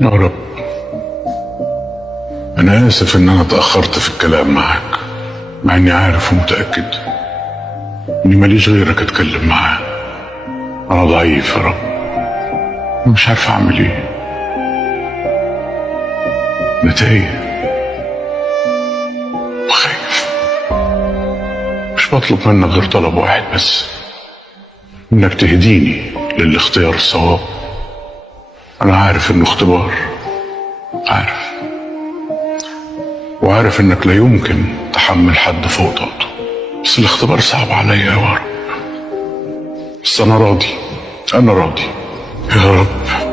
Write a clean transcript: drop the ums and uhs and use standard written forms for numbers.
يا رب، أنا آسف إن أنا اتأخرت في الكلام معاك، مع إني عارف ومتأكد إني ماليش غيرك أتكلم معاه. أنا ضعيف يا رب، ومش عارف أعمل إيه. أنا تايه وخايف. مش بطلب منك غير طلب واحد بس، إنك تهديني للاختيار الصواب. أنا عارف إنه اختبار، عارف، وعارف إنك لا يمكن تحمل حد فوق طاقته، بس الاختبار صعب عليا يا رب. بس أنا راضي، أنا راضي يا رب.